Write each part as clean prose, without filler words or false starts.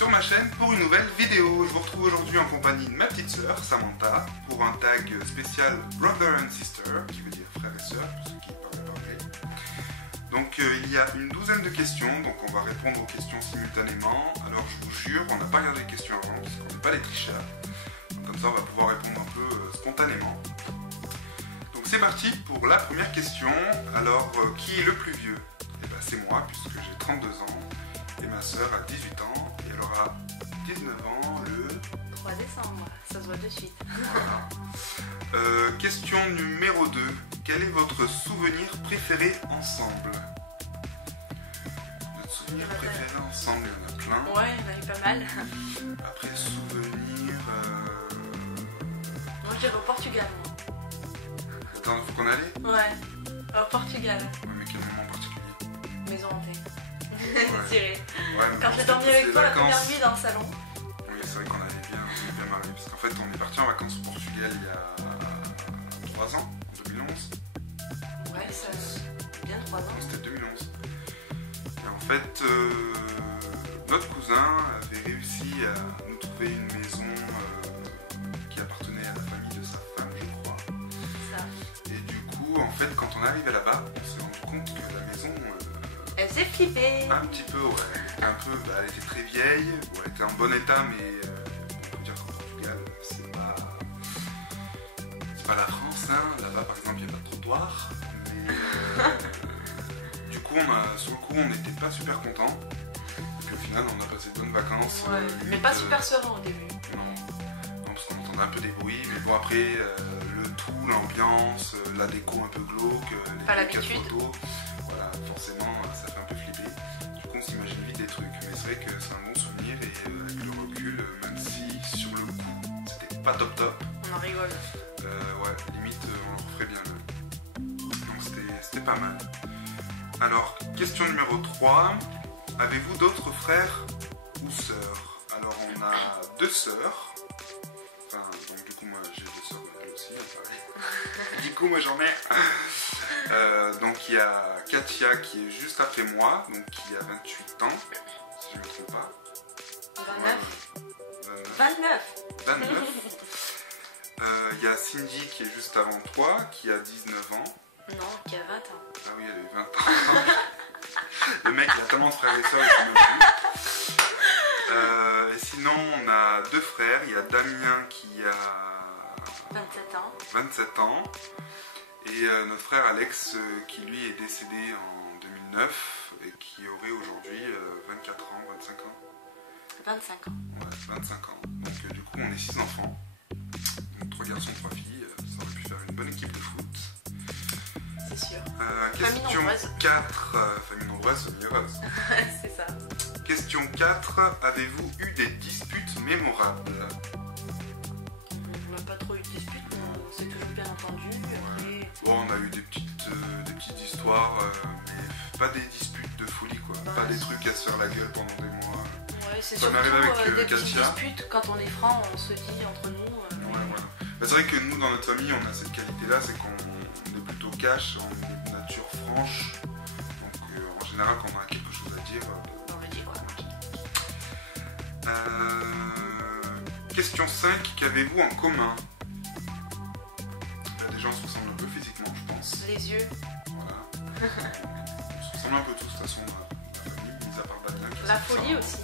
sur ma chaîne pour une nouvelle vidéo. Je vous retrouve aujourd'hui en compagnie de ma petite sœur Samantha pour un tag spécial Brother and Sister, qui veut dire frère et sœur pour ceux qui parlent anglais. Donc il y a une douzaine de questions, donc on va répondre aux questions simultanément. Alors je vous jure, on n'a pas regardé les questions avant parce qu'on n'est pas les tricheurs. Donc, comme ça on va pouvoir répondre un peu spontanément. Donc c'est parti pour la première question. Alors qui est le plus vieux? Eh ben, c'est moi puisque j'ai 32 ans et ma sœur a 18 ans et elle aura 19 ans le 3 décembre, ça se voit de suite. Voilà. Question numéro 2. Quel est votre souvenir préféré ensemble? Notre souvenir préféré ensemble, il y en a plein. Ouais, il y en a eu pas mal. Après, souvenir... Moi je dirais au Portugal. Attends, faut qu'on aille? Ouais, au Portugal. Ouais, mais quel moment en particulier? Maison hantée. Ouais. Tiré. Ouais, mais Quand bon, j'ai dormi c'était avec les toi la vacances. première nuit dans le salon. Oui, c'est vrai qu'on avait bien marré. Parce qu'en fait, on est parti en vacances au Portugal il y a 3 ans, en 2011. Ouais, ça bien 3 ans. Non, c'était 2011. Et en fait, notre cousin avait réussi à nous trouver une maison qui appartenait à la famille de sa femme, je crois. Ça. Et du coup, en fait, quand on est arrivé là-bas, on s'est rendu compte que la maison... Elle faisait flipper. un petit peu, ouais. Elle était très vieille, bon, elle était en bon état, mais on peut dire qu'au Portugal, c'est pas la France, hein. Là-bas, par exemple, il n'y a pas de trottoir. Mais du coup, sur le coup, on n'était pas super contents. Et puis au final, on a passé de bonnes vacances. Ouais, mais pas super serein au début. Non, parce qu'on entendait un peu des bruits, mais bon, après, le tout, l'ambiance, la déco un peu glauque, Pas les quatre l'habitude. photos, voilà, forcément, ça fait un peu flipper. Du coup, on s'imagine vite des trucs, mais c'est vrai que c'est un bon souvenir et avec le recul, même si sur le coup, c'était pas top top, On en rigole. ouais, limite, on le referait bien même. Donc c'était pas mal. Alors, question numéro 3. Avez-vous d'autres frères ou sœurs? Alors, on a 2 sœurs. Enfin, donc du coup, moi j'ai 2 sœurs, elle aussi, pareil. Du coup, moi j'en ai. Donc, il y a Katia qui est juste après moi, donc qui a 28 ans, si je ne me trompe pas. 29. 29. Il y a Cindy qui est juste avant toi, qui a 19 ans. Non, qui a 20 ans. Ah oui, elle a eu 20 ans. Le mec, il a tellement de frères et sœurs, il ne sait plus. Et sinon, on a 2 frères. Il y a Damien qui a 27 ans. 27 ans. Et notre frère Alex qui lui est décédé en 2009 et qui aurait aujourd'hui 24 ans, 25 ans. 25 ans. Ouais, 25 ans. Donc du coup, on est 6 enfants. Donc 3 garçons, 3 filles. Ça aurait pu faire une bonne équipe de foot. C'est sûr. Question nombreuse. 4. Famille nombreuse, famille heureuse. C'est ça. Question 4. Avez-vous eu des disputes mémorables? On n'a pas trop eu de dispute, mais on s'est toujours bien entendu. Après... Bon, on a eu des petites histoires, mais pas des disputes de folie, quoi. Ouais. Pas des trucs à se faire la gueule pendant des mois. Ouais, c'est Ça surtout m'arrive avec, des petites Katia. disputes. Quand on est franc, on se dit entre nous. Ouais, voilà. Bah, c'est vrai que nous, dans notre famille, on a cette qualité-là, c'est qu'on est plutôt cash, on est de nature franche. Donc, en général, quand on a quelque chose à dire, On le dit quoi. Question 5. Qu'avez-vous en commun? Des gens se ressemblent un peu physiquement, je pense. Les yeux. Voilà. On se ressemble un peu tous, de toute façon, la famille, mis à part Damien. qui La est folie ça. aussi.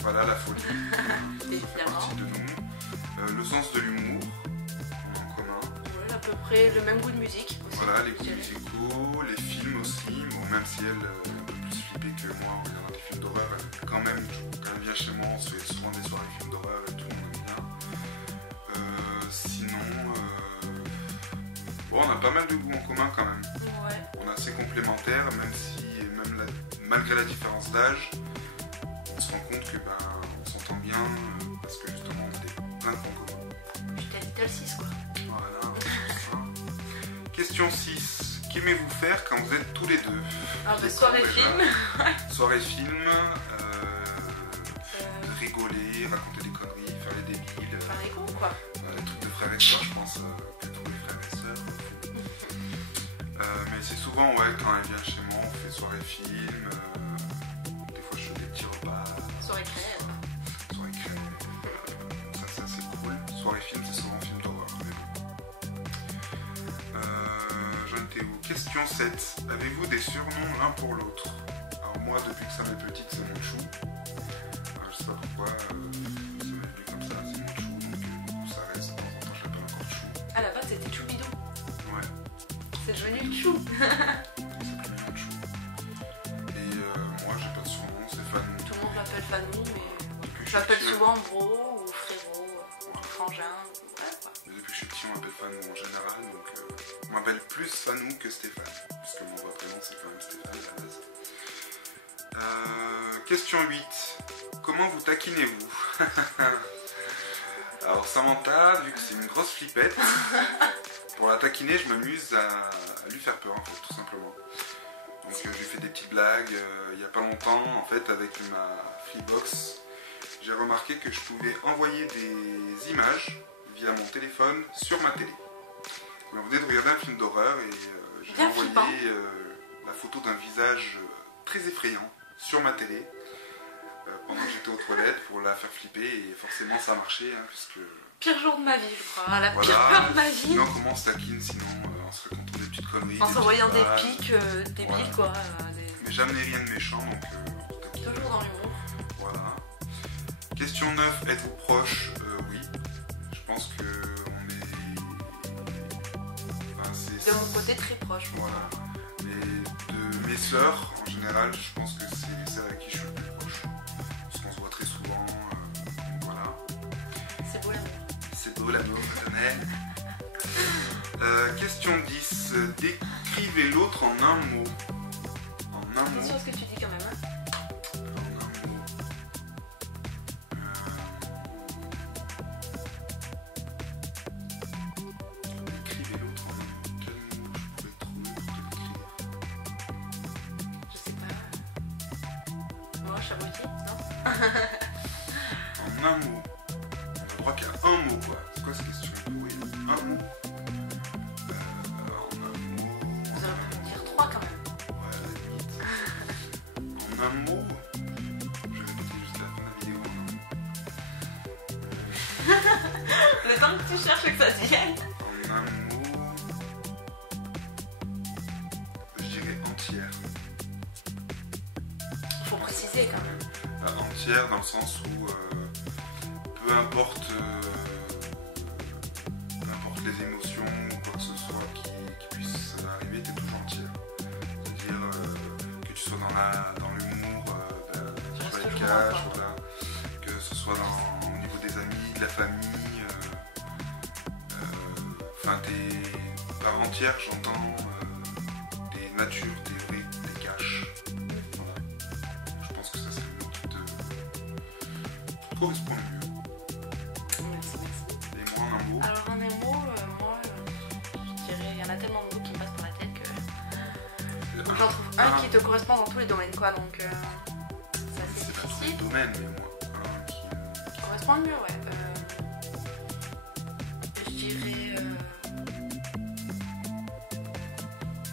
Voilà, la folie. Ça fait Évidemment. partie de nous. Le sens de l'humour, on a en commun. Ouais, à peu près le même goût de musique aussi. Voilà, les goûts musicaux, les films aussi. Bon, même si elle est un peu plus flippée que moi en regardant des films d'horreur, quand elle vient chez moi, on se fait souvent des soirées films d'horreur et tout, on aime bien. Sinon, bon, on a pas mal de goûts en commun quand même. Ouais. On est assez complémentaires, malgré la différence d'âge, on se rend compte que on s'entend bien parce que justement on a plein de points communs. Putain, le 6 quoi. Voilà, c'est ça. Question 6. Qu'aimez-vous faire quand vous êtes tous les deux? Ah, Les soirée cours, film. déjà. Soirée film, rigoler, raconter des conneries, faire les débiles. Faire les cons quoi. Les trucs de frères et sœurs, je pense que tous les frères et sœurs. Mais c'est souvent, ouais, quand elle vient chez moi, on fait soirée film. Des fois, je fais des petits repas. Soirée crème. question 7. Avez-vous des surnoms l'un pour l'autre? Alors moi, depuis que ça m'est petite, c'est mon chou. Je sais pas pourquoi, ça m'est venu comme ça, c'est mon chou, donc du coup ça reste. De temps en temps, je l'appelle encore chou. À la base, c'était chou bidon. Ouais, C'est devenu le chou. c'est plus mignon le chou. Et moi, j'ai pas de surnom, c'est Fanou. Tout le monde l'appelle Fanou, mais Depuis que je l'appelle suis petit, souvent bro ou frérot, frangin. Ouais, quoi. Depuis que je suis petit, on m'appelle Fanou en général, donc on m'appelle plus Fanou que Stéphane, puisque mon vrai prénom c'est quand même Stéphane à la base. Question 8. Comment vous taquinez-vous? Alors Samantha, vu que c'est une grosse flippette, pour la taquiner, je m'amuse à lui faire peur en fait, tout simplement. Donc je lui fais des petites blagues. Il n'y a pas longtemps, en fait, avec ma Flipbox, j'ai remarqué que je pouvais envoyer des images via mon téléphone sur ma télé. On venait de regarder un film d'horreur et j'ai Bien envoyé flippant. la photo d'un visage très effrayant sur ma télé pendant que j'étais aux toilettes pour la faire flipper et forcément ça a marché hein, puisque... Pire jour de ma vie, je crois. La Voilà. pire peur de ma vie. Sinon comment on se taquine sinon en se racontant des petites conneries. En des s'envoyant des petites pics débiles, Voilà. quoi. Mais jamais rien de méchant donc on taquine. Toujours dans l'humour. Voilà. Question 9, êtes-vous proche? Oui. Je pense que on est... Enfin, c'est... De mon côté, très proche. moi. Voilà. Et de mes sœurs, en général, je pense que c'est celle avec qui je suis le plus proche. Parce qu'on se voit très souvent. Voilà. C'est beau l'amour. C'est beau l'amour fraternel. Question 10. Décrivez l'autre en un mot. En un mot. Attention à ce que tu dis quand même. Hein. En un mot. Décrivez l'autre en un mot. Quel mot je pouvais trouver pour te décrire? Je sais pas. Moi, Chabouti, non? En un mot. Je crois qu'il y a un mot quoi. C'est quoi cette question? Oui, un mot. En un mot. Vous auriez pu me dire 3 quand même. Ouais, à la limite. En un mot. Je vais répéter juste la fin de la vidéo. Le temps que tu cherches et que ça se vienne. En un mot. Je dirais entière. Faut préciser quand même. Entière dans le sens où peu importe n'importe les émotions ou quoi que ce soit qui puisse arriver, t'es toujours entière. C'est-à-dire que tu sois dans l'humour, Tu sur restes les toujours cages, là, quoi. voilà, que ce soit au niveau des amis, de la famille. Enfin, t'es par entière, j'entends des natures, des vrais, des caches. Voilà. Je pense que ça serait le mot qui te correspond le mieux. Merci, merci. Et moi, en un mot, Alors, en un mot, moi, je dirais, il y en a tellement de mots qui me passent par la tête que j'en trouve un qui te correspond dans tous les domaines, quoi. Donc, c'est assez c'est pas tous les difficile. domaines, mais moi, un qui Qui correspond le mieux, ouais. Je dirais.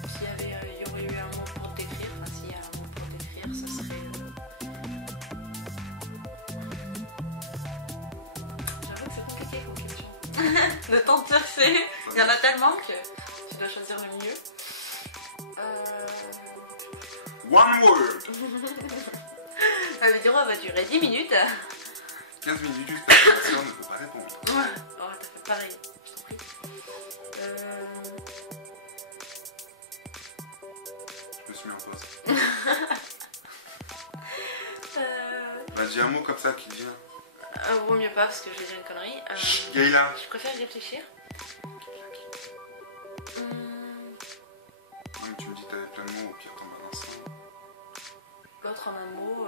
S'il y aurait eu un mot pour te décrire, enfin, s'il y a un mot pour te décrire, ce serait. J'avoue que c'est compliqué comme question. De t'en chercher. Il y en a tellement que tu dois choisir le mieux. One word. La vidéo va durer 10 minutes. 15 minutes juste parce que la sœur ne peut pas répondre. Ouais. Oh, t'as fait pareil. Je t'en prie. Je me suis mis en pause. Euh, Bah, dis un mot comme ça qui te vient. Vaut mieux pas parce que je vais dire une connerie. Chut, Gaïla. Je préfère réfléchir. Non, mais tu me dis que t'avais plein de mots, au pire t'en balances un. L'autre en un mot,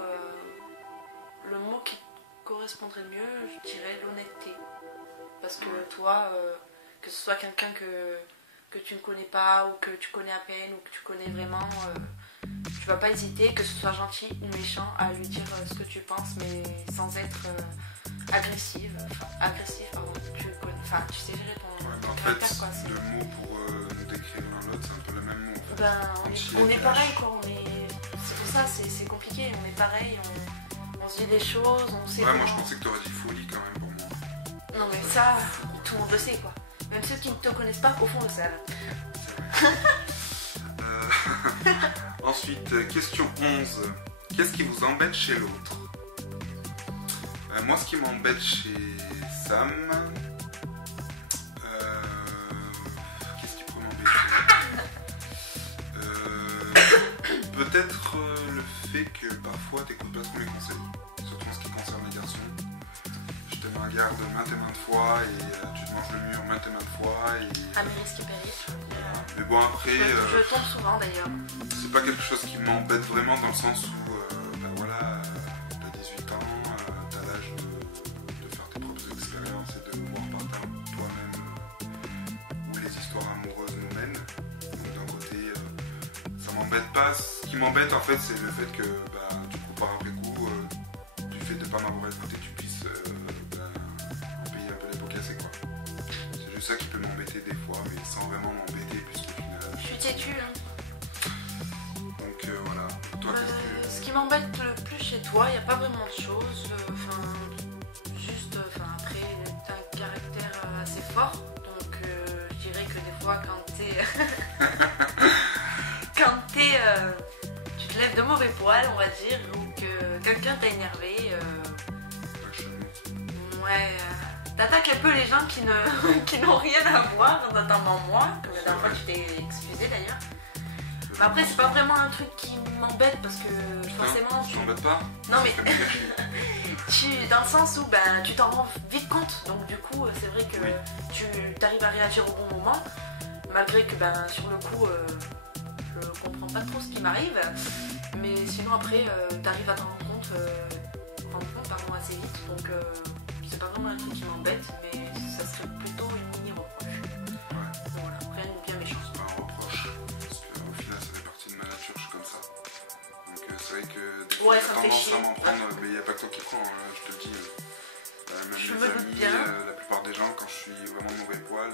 le mot qui correspondrait le mieux, je dirais l'honnêteté. Parce que toi, que ce soit quelqu'un que tu ne connais pas ou que tu connais à peine ou que tu connais vraiment, tu vas pas hésiter, que ce soit gentil ou méchant, à lui dire ce que tu penses, mais sans être agressif, pardon. Tu sais gérer ton Ouais, mais en caractère, fait, quoi. le mot pour nous décrire l'un l'autre, c'est un peu le même mot. En fait. Ben, Gentil on et est cash. pareil, quoi. C'est pour ça, c'est compliqué. On est pareil, on se dit des choses, on sait. Ouais, moi comment- je pensais que t'aurais dit folie quand même pour moi. Non, mais ça, tout le monde le sait, quoi. Même ceux qui ne te connaissent pas, au fond, le savent. C'est vrai. Ensuite, question 11. Qu'est-ce qui vous embête chez l'autre? Moi, ce qui m'embête chez Sam... qu'est-ce qui pourrait m'embêter? Peut-être le fait que parfois t'écoutes pas trop mes conseils, surtout en ce qui concerne les garçons. Je te mets en garde maintes et maintes fois et tu te manges le mur maintes et maintes fois. Et... À mes risques et périls. Mais bon, après. Je tombe souvent d'ailleurs. C'est pas quelque chose qui m'embête vraiment dans le sens où, ben voilà, t'as 18 ans, t'as l'âge de faire tes propres expériences et de voir par toi-même où les histoires amoureuses nous mènent. Donc d'un côté, ça m'embête pas. Ce qui m'embête en fait, c'est le fait que, bah, du coup, par après coup, du fait de pas m'avoir écouté, tu puisses en payer un peu les pots cassés, quoi. C'est juste ça qui peut m'embêter des fois, mais sans vraiment m'embêter, puisqu'au final. Je suis têtue, hein. Donc voilà. Toi, qu'est-ce que... Ce qui m'embête le plus chez toi, il n'y a pas vraiment de choses. Après, t'as un caractère assez fort. Donc je dirais que des fois, quand tu te lèves de mauvais poil, on va dire, ou que quelqu'un t'a énervé, t'attaques un peu les gens qui n'ont rien à voir, notamment moi, comme la dernière fois tu t'es excusé d'ailleurs. Mais après, c'est pas vraiment un truc qui m'embête parce que forcément. Tu t'embêtes pas? Non, mais. Dans le sens où tu t'en rends vite compte. Donc, du coup, c'est vrai que tu arrives à réagir au bon moment. Malgré que, sur le coup, je comprends pas trop ce qui m'arrive. Mais sinon, après, t'arrives à t'en rendre compte, assez vite. Donc, c'est pas vraiment un truc qui m'embête, mais ça serait plutôt une mini-reproche. Voilà, rien de bien méchant. C'est pas un reproche, parce qu'au final ça fait partie de ma nature, je suis comme ça. Donc c'est vrai que des fois j'ai tendance à m'en prendre, mais il n'y a pas que toi qui prends, je te le dis. Même Je mes me doute amis, bien. la plupart des gens, quand je suis vraiment de mauvais poil...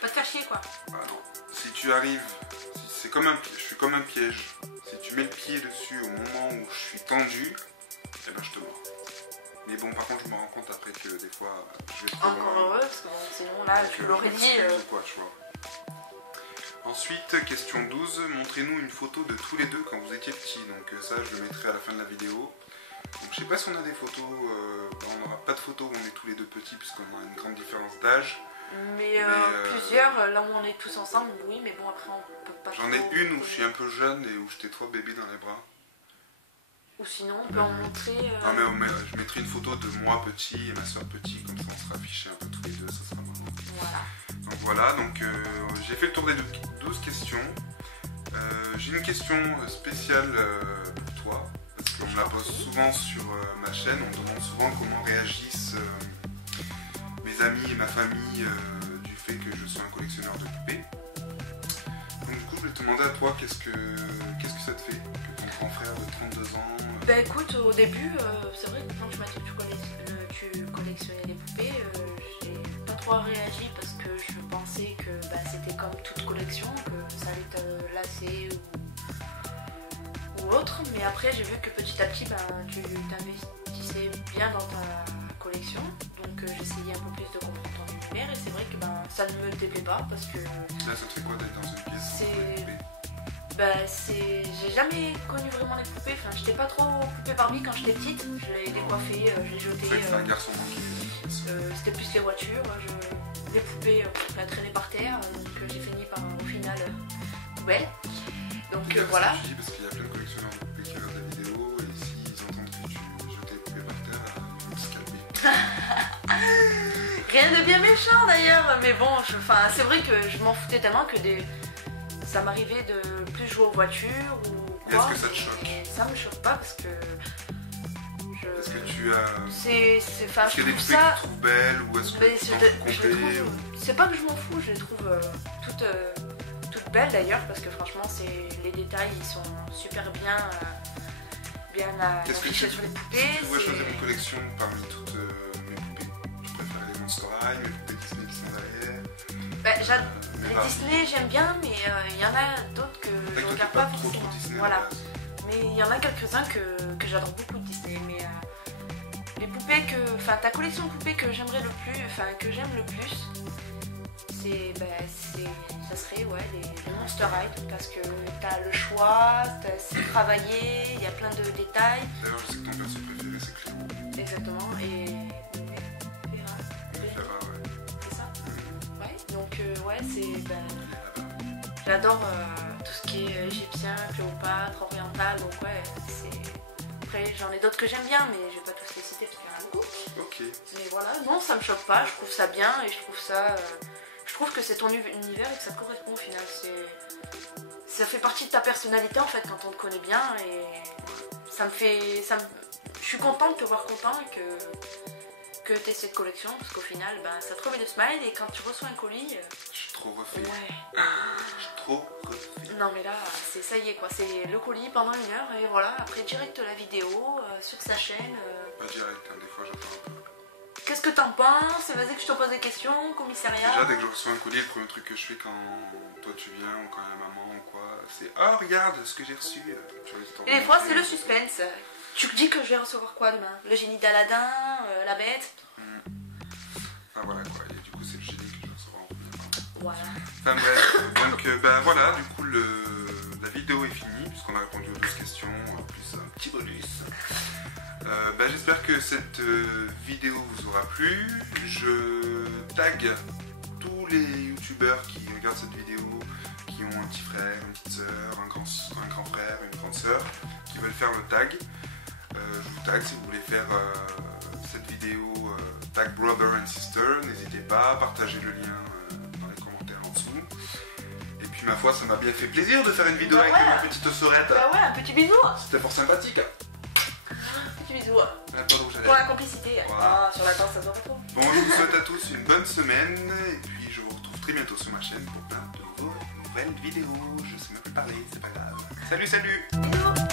Pas te faire chier, quoi. Bah non. Si tu arrives, c'est comme je suis comme un piège. Si tu mets le pied dessus au moment où je suis tendu, eh ben je te mords. Mais bon, par contre, je me rends compte après que des fois, je vais trop loin. Encore heureux, parce que sinon là, tu l'aurais dit. Quoi, tu vois. Ensuite, question 12, montrez-nous une photo de tous les deux quand vous étiez petits. Donc ça, je le mettrai à la fin de la vidéo. Donc je sais pas si on a des photos, on n'aura pas de photos où on est tous les deux petits puisqu'on a une grande différence d'âge. Mais plusieurs, là où on est tous ensemble, oui, mais bon, après on peut pas... J'en ai une où je suis un peu jeune et où j'étais toi bébé dans les bras. Ou sinon, on peut en montrer... Non mais je mettrai une photo de moi petit et ma soeur petit, comme ça on sera affichés un peu tous les deux, ça sera marrant. Voilà. Donc j'ai fait le tour des 12 questions. J'ai une question spéciale pour toi, parce qu'on me la pose souvent sur ma chaîne, on me demande souvent comment réagissent mes amis et ma famille du fait que je sois un collectionneur de poupées. Donc du coup je voulais te demander à toi, qu'est-ce que ça te fait que ton grand frère de 32 ans... écoute, au début, c'est vrai que quand tu m'as dit que tu collectionnais des poupées, j'ai pas trop réagi parce que je pensais que c'était comme toute collection, que ça allait te lasser ou autre. Mais après, j'ai vu que petit à petit, tu t'investissais bien dans ta collection. Donc j'essayais un peu plus de comprendre ton univers et c'est vrai que ça ne me déplaît pas parce que... Là, ça te fait quoi d'être dans une pièce sans poupée? J'ai jamais connu vraiment les poupées, enfin j'étais pas trop poupée Barbie quand j'étais petite, je l'ai décoiffée, je l'ai jetée. C'est un garçon manqué. C'était plus les voitures, les poupées traînaient par terre, donc j'ai fini par au final poubelle. Donc voilà. Je dis parce qu'il y a plein de collectionneurs de poupées qui regardent des vidéos et s'ils entendent que tu jetais les poupées par terre, ils vont se calmer. Rien de bien méchant d'ailleurs, mais bon, c'est vrai que je m'en foutais tellement que ça m'arrivait de plus jouer aux voitures ou quoi. Est-ce que ça te choque? Ça me choque pas parce que... Est-ce que tu as... Est-ce qu'il y a des poupées que tu trouves belles ou est-ce que tu t'en fous complet? C'est pas que je m'en fous, je les trouve toutes belles d'ailleurs parce que franchement les détails ils sont super bien affichés sur les poupées. Si tu pouvais choisir une collection parmi toutes mes poupées, tu préfères les Monster High, mes poupées Disney qui sont derrière? Les Disney j'aime bien, mais il y en a d'autres que je regarde pas trop forcément. Disney, voilà. Mais il y en a quelques-uns que j'adore beaucoup de Disney. Mais les poupées ta collection de poupées que j'aimerais le plus, que j'aime le plus, ça serait les Monster High parce que t'as le choix, c'est travaillé, il y a plein de détails. D'ailleurs, je sais que ton perso préféré c'est Cléo. Exactement, et Clara, ouais. c'est ça. Ouais, donc j'adore tout ce qui est égyptien, Cléopâtre, oriental, donc ouais, c'est... Après, j'en ai d'autres que j'aime bien, mais je vais pas tous les citer parce qu'il y en a beaucoup. Ok. Mais voilà, non, ça me choque pas, je trouve ça bien et je trouve que c'est ton univers et que ça te correspond au final. Ça fait partie de ta personnalité en fait quand on te connaît bien et je suis contente de te voir content et que tu aies cette collection parce qu'au final, ça te remet le smile et quand tu reçois un colis... Je suis trop refait. Ouais. Je suis trop refait. Non mais là, ça y est quoi, c'est le colis pendant 1 heure et voilà, après direct la vidéo sur sa chaîne. Pas direct, hein, des fois j'attends un peu. Qu'est-ce que t'en penses? Vas-y que je te pose des questions, commissariat. Déjà, dès que je reçois un colis, le premier truc que je fais quand toi tu viens ou quand il y a maman ou quoi, c'est oh regarde ce que j'ai reçu. Et des fois c'est le suspense. Tu te dis que je vais recevoir quoi demain? Le génie d'Aladin, la bête. Enfin voilà quoi, et du coup c'est le génie que je vais recevoir en premier. Voilà. Enfin bref, donc voilà, du coup la vidéo est finie puisqu'on a répondu aux 12 questions, plus un petit bonus. J'espère que cette vidéo vous aura plu. Je tag tous les youtubeurs qui regardent cette vidéo, qui ont un petit frère, une petite soeur, un grand frère, une grande soeur, qui veulent faire le tag. Je vous tag si vous voulez faire cette vidéo tag brother and sister, n'hésitez pas, partagez le lien dans les commentaires en dessous. Et puis ma foi, ça m'a bien fait plaisir de faire une vidéo avec ma petite sœurette. Bah ouais, un petit bisou. C'était fort sympathique. Petit bisou. Pour la complicité. Voilà. Sur la danse, ça se voit pas trop. Bon, je vous souhaite à tous une bonne semaine et puis je vous retrouve très bientôt sur ma chaîne pour plein de nouvelles vidéos. Je sais même plus parler, c'est pas grave. Salut, salut. Bisous.